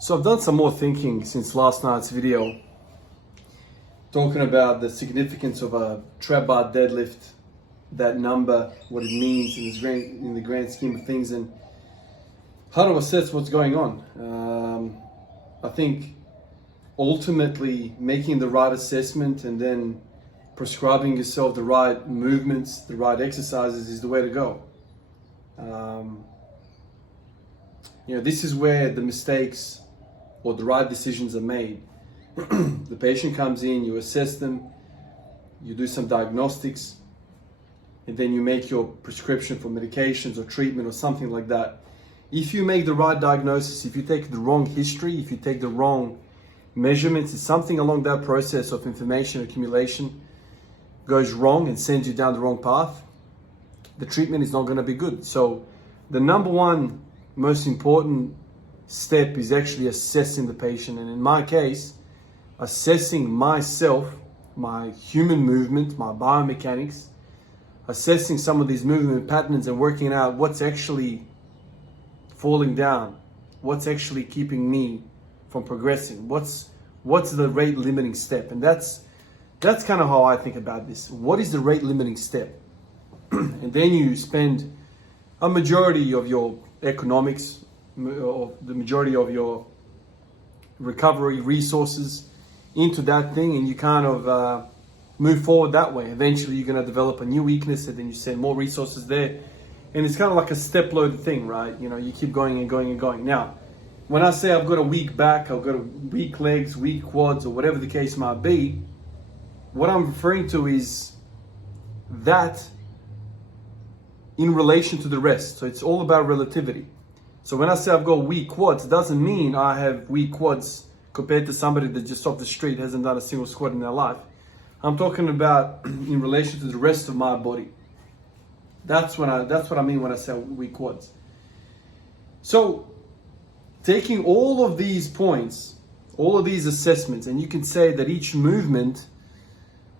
So I've done some more thinking since last night's video, talking about the significance of a trap bar deadlift, that number, what it means in the grand scheme of things, and how to assess what's going on. I think ultimately making the right assessment and then prescribing yourself the right movements, the right exercises is the way to go. This is where the mistakes or the right decisions are made. The patient comes in, you assess them, you do some diagnostics, and then you make your prescription for medications or treatment or something like that. If you make the right diagnosis, if you take the wrong history, if you take the wrong measurements, it's something along that process of information accumulation goes wrong and sends you down the wrong path, the treatment is not going to be good. So the number one most important step is actually assessing the patient. And in my case, assessing myself, my human movement, my biomechanics, assessing some of these movement patterns and working out what's actually falling down, what's actually keeping me from progressing, what's the rate limiting step. And that's kind of how I think about this. What is the rate limiting step? And then you spend a majority of your economics, or the majority of your recovery resources into that thing, and you kind of move forward that way. Eventually you're going to develop a new weakness, and then you send more resources there, and it's kind of like a step loaded thing, right? You keep going and going and going. Now, when I say I've got a weak back, I've got a weak legs, weak quads, or whatever the case might be, what I'm referring to is that in relation to the rest. So it's all about relativity. So when I say I've got weak quads, it doesn't mean I have weak quads compared to somebody that just off the street hasn't done a single squat in their life. I'm talking about in relation to the rest of my body. That's what I mean when I say weak quads. So taking all of these points, all of these assessments, and you can say that each movement,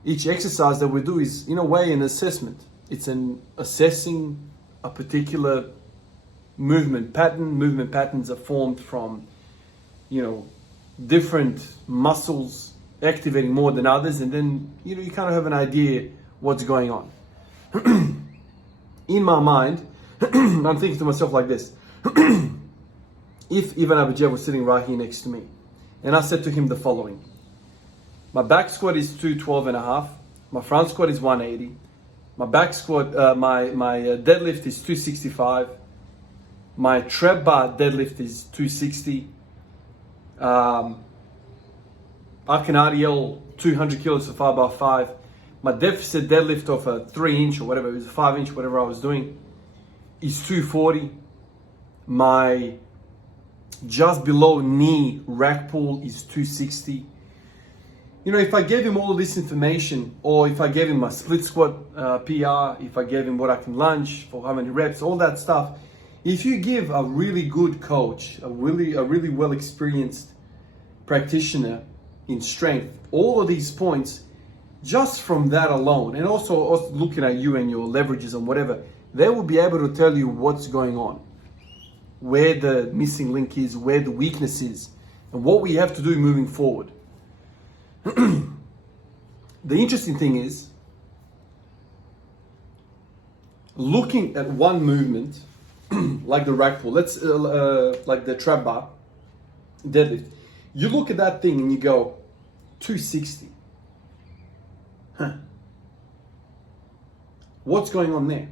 each exercise that we do is in a way an assessment. It's an assessing a particular movement pattern. Movement patterns are formed from, different muscles activating more than others, and then you kind of have an idea what's going on. In my mind, I'm thinking to myself like this: if Ivan Abadjev was sitting right here next to me, and I said to him the following: my back squat is 212.5, my front squat is 180, my back squat, my deadlift is 265, my trap bar deadlift is 260. I can RDL 200 kilos for 5x5. My deficit deadlift of a 3-inch or whatever, it was a 5-inch, whatever I was doing, is 240. My just below knee rack pull is 260. If I gave him all of this information, or if I gave him my split squat PR, if I gave him what I can lunge for how many reps, all that stuff, if you give a really good coach, a really well experienced practitioner in strength, all of these points, just from that alone, and also looking at you and your leverages and whatever, they will be able to tell you what's going on, where the missing link is, where the weakness is, and what we have to do moving forward. The interesting thing is, looking at one movement, like the rack pull, like the trap bar deadlift, you look at that thing and you go, 260. Huh. What's going on there?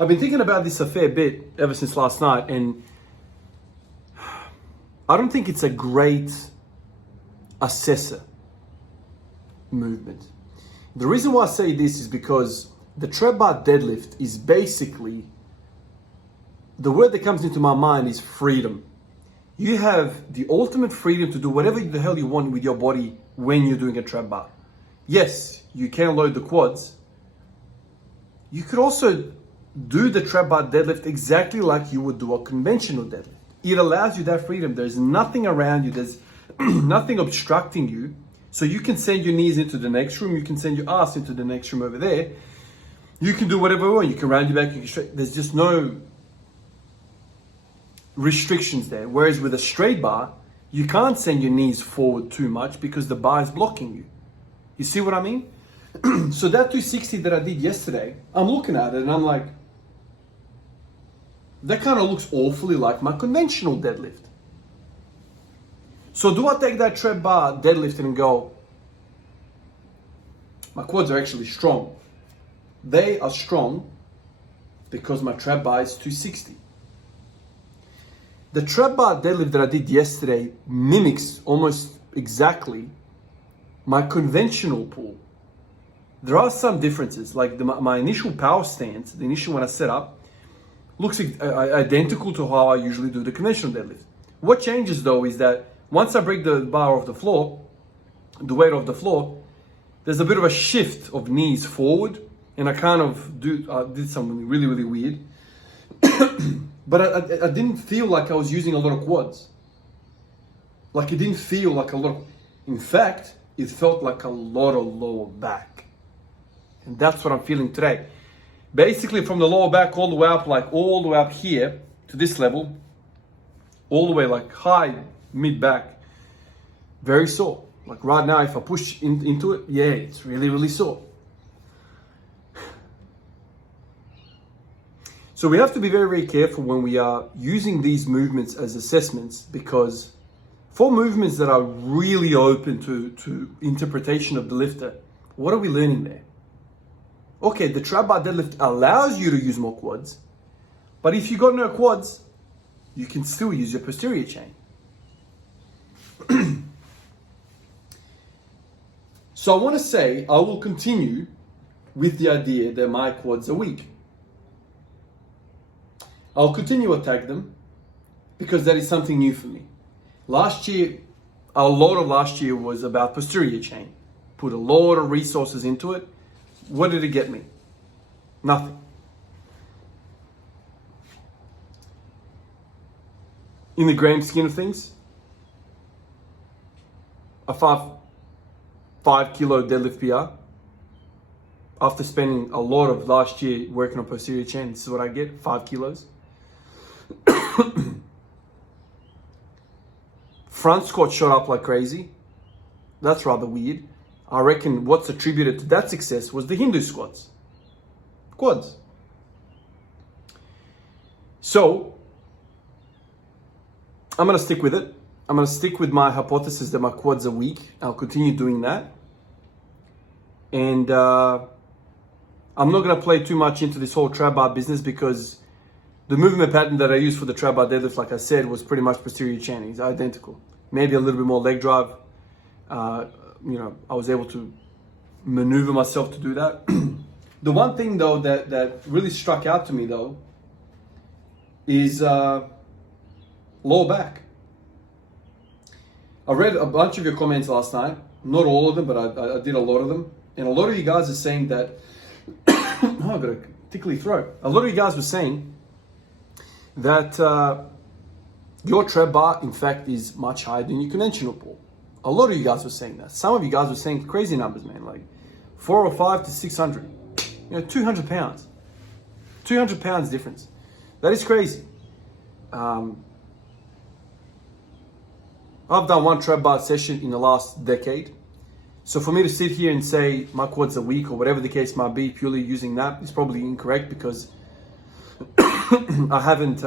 I've been thinking about this a fair bit ever since last night, and I don't think it's a great assessor movement. The reason why I say this is because the trap bar deadlift is basically, the word that comes into my mind is freedom. You have the ultimate freedom to do whatever the hell you want with your body when you're doing a trap bar. Yes, you can load the quads. You could also do the trap bar deadlift exactly like you would do a conventional deadlift. It allows you that freedom. There's nothing around you. There's nothing obstructing you. So you can send your knees into the next room. You can send your ass into the next room over there. You can do whatever you want. You can round your back. You can straight. There's just no restrictions there. Whereas with a straight bar, you can't send your knees forward too much because the bar is blocking you. You see what I mean? So that 260 that I did yesterday, I'm looking at it and I'm like, that kind of looks awfully like my conventional deadlift. So do I take that trap bar deadlift and go, my quads are actually strong. They are strong because my trap bar is 260. The trap bar deadlift that I did yesterday mimics almost exactly my conventional pull. There are some differences, like my initial power stance, the initial one I set up, looks identical to how I usually do the conventional deadlift. What changes though is that once I break the bar off the floor, the weight off the floor, there's a bit of a shift of knees forward, and I kind of did something really, really weird. But I didn't feel like I was using a lot of quads. Like it didn't feel like a lot of, in fact, it felt like a lot of lower back. And that's what I'm feeling today. Basically from the lower back all the way up, like all the way up here to this level, all the way like high, mid back, very sore. Like right now, if I push into it, yeah, it's really, really sore. So we have to be very, very careful when we are using these movements as assessments, because for movements that are really open to interpretation of the lifter, what are we learning there? Okay, the trap bar deadlift allows you to use more quads, but if you got no quads, you can still use your posterior chain. So I want to say I will continue with the idea that my quads are weak. I'll continue to attack them because that is something new for me. Last year, a lot of last year was about posterior chain. Put a lot of resources into it. What did it get me? Nothing. In the grand scheme of things, a 5 kilo deadlift PR, after spending a lot of last year working on posterior chain, this is what I get, 5 kilos. Front squat shot up like crazy. That's rather weird. I reckon what's attributed to that success was the Hindu squats. Quads. So, I'm going to stick with it. I'm going to stick with my hypothesis that my quads are weak. I'll continue doing that. And I'm not going to play too much into this whole trap bar business, because the movement pattern that I used for the trap bar deadlift, like I said, was pretty much posterior chain. It's identical. Maybe a little bit more leg drive. I was able to maneuver myself to do that. The one thing though that really struck out to me though is lower back. I read a bunch of your comments last night. Not all of them, but I did a lot of them. And a lot of you guys are saying that, oh, I've got a tickly throat. A lot of you guys were saying that your trap bar, in fact, is much higher than your conventional pull. A lot of you guys were saying that. Some of you guys were saying crazy numbers, man, like 405 to 600. 200 pounds. 200 pounds difference. That is crazy. I've done one trap bar session in the last decade. So for me to sit here and say my quads are weak or whatever the case might be, purely using that, is probably incorrect, because I haven't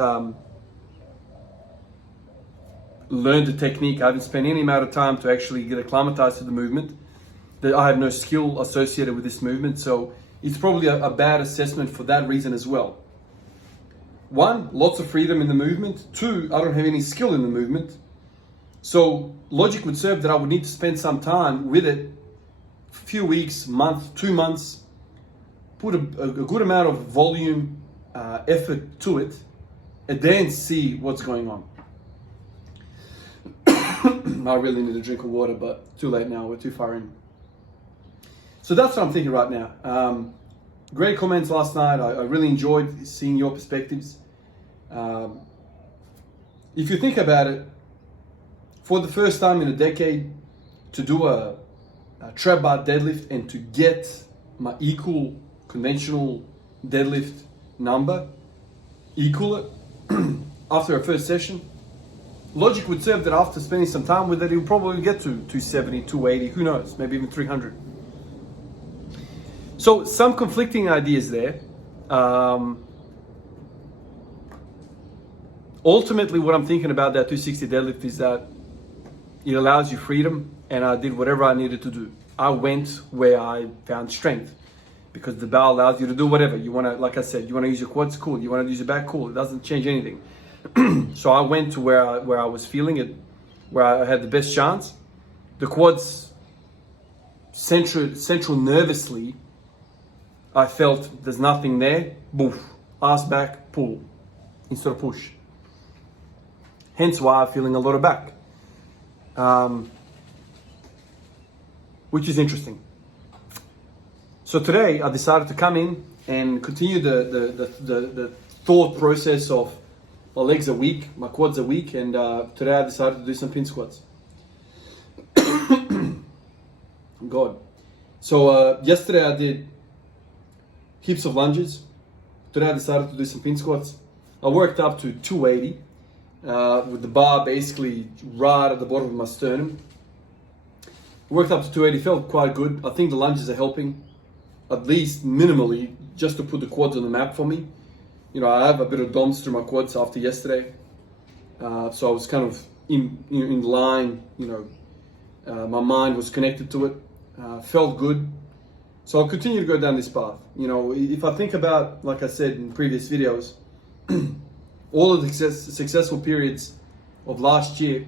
learned the technique. I haven't spent any amount of time to actually get acclimatized to the movement. That I have no skill associated with this movement. So it's probably a bad assessment for that reason as well. One, lots of freedom in the movement. Two, I don't have any skill in the movement. So logic would serve that I would need to spend some time with it, a few weeks, month, 2 months, put a good amount of volume, effort to it, and then see what's going on. I really need a drink of water, but too late now, we're too far in. So that's what I'm thinking right now. Great comments last night. I really enjoyed seeing your perspectives. If you think about it, for the first time in a decade, to do a trap bar deadlift and to get my equal conventional deadlift number, equal it, after a first session, logic would serve that after spending some time with it, he'll probably get to 270, 280, who knows, maybe even 300. So some conflicting ideas there. Ultimately, what I'm thinking about that 260 deadlift is that it allows you freedom, and I did whatever I needed to do. I went where I found strength, because the bar allows you to do whatever you want to. Like I said, you want to use your quads, cool. You want to use your back, cool. It doesn't change anything. So I went to where I was feeling it, where I had the best chance. The quads, central nervously, I felt there's nothing there. Boof, ass back, pull instead of push. Hence why I'm feeling a lot of back, which is interesting. So today I decided to come in and continue the thought process of my legs are weak, my quads are weak, and today I decided to do some pin squats. God. So yesterday I did heaps of lunges. Today I decided to do some pin squats. I worked up to 280 with the bar basically right at the bottom of my sternum. Worked up to 280, felt quite good. I think the lunges are helping, at least minimally, just to put the quads on the map for me. You know, I have a bit of DOMS through my quads after yesterday. So I was kind of in line, you know, my mind was connected to it, felt good. So I'll continue to go down this path. You know, if I think about, like I said in previous videos, all of the successful periods of last year,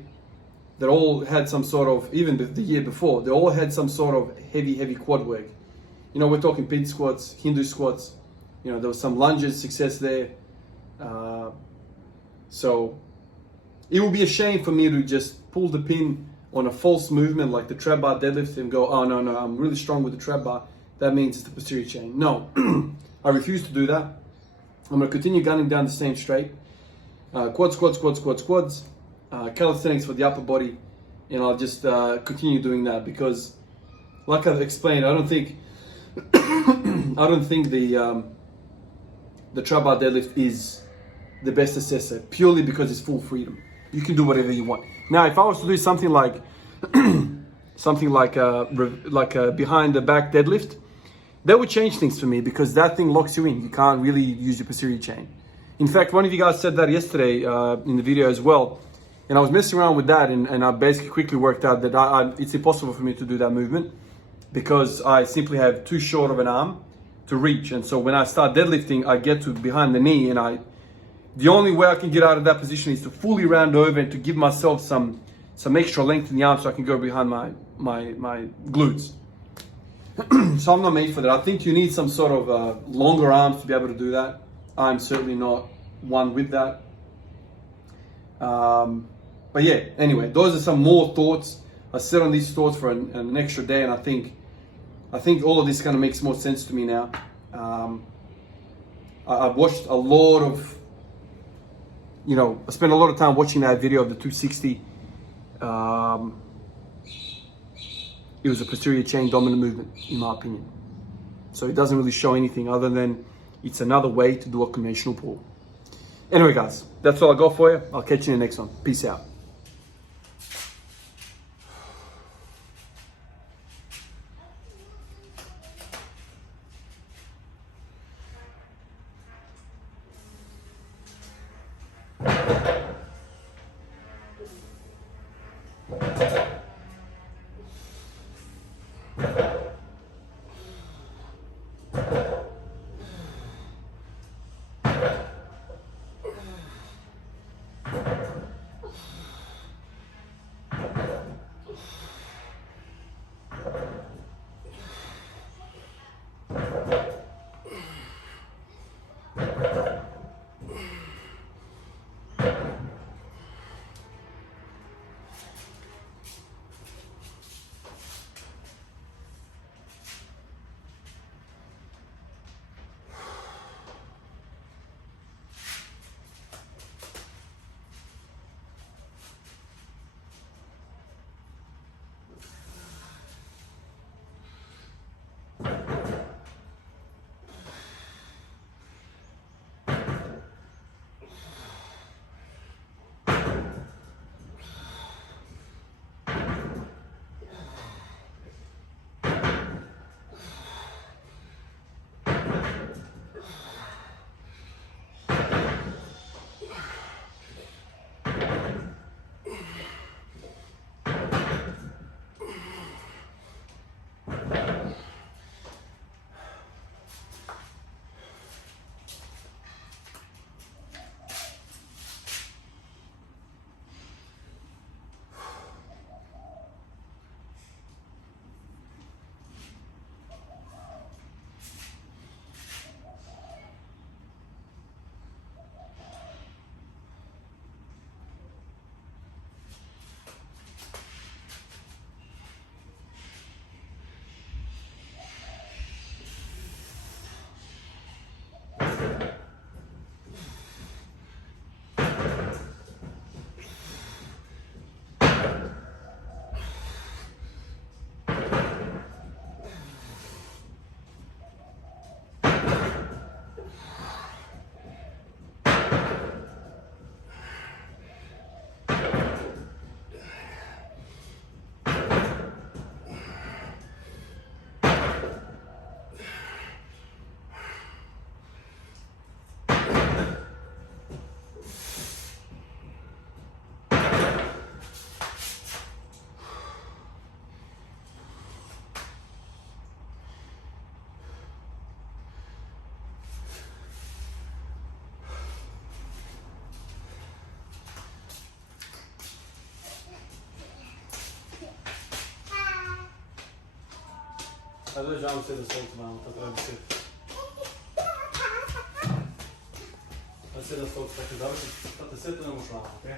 that all had some sort of, even the year before, they all had some sort of heavy quad work. You know, we're talking pin squats, Hindu squats, you know, there was some lunges success there. So it would be a shame for me to just pull the pin on a false movement like the trap bar deadlift and go, oh no, I'm really strong with the trap bar. That means it's the posterior chain. No, I refuse to do that. I'm going to continue gunning down the same straight. Quads, calisthenics for the upper body, and I'll just continue doing that because, like I've explained, I don't think the trap bar deadlift is the best assessor purely because it's full freedom. You can do whatever you want. Now, if I was to do something like a behind the back deadlift, that would change things for me because that thing locks you in. You can't really use your posterior chain. In fact, one of you guys said that yesterday in the video as well. And I was messing around with that and I basically quickly worked out that it's impossible for me to do that movement because I simply have too short of an arm to reach. And so when I start deadlifting, I get to behind the knee and the only way I can get out of that position is to fully round over and to give myself some extra length in the arm so I can go behind my glutes. So I'm not made for that. I think you need some sort of longer arms to be able to do that. I'm certainly not one with that. But yeah, anyway, those are some more thoughts. I sit on these thoughts for an extra day, and I think all of this kind of makes more sense to me now. I've watched a lot of, you know, I spent a lot of time watching that video of the 260. It was a posterior chain dominant movement, in my opinion. So it doesn't really show anything other than it's another way to do a conventional pull. Anyway, guys, that's all I got for you. I'll catch you in the next one. Peace out. Hadi hocam size de soğuk ben takılar bir şey. Hadi size de soğuk takılar. Hadi size de ne muşlar, okey?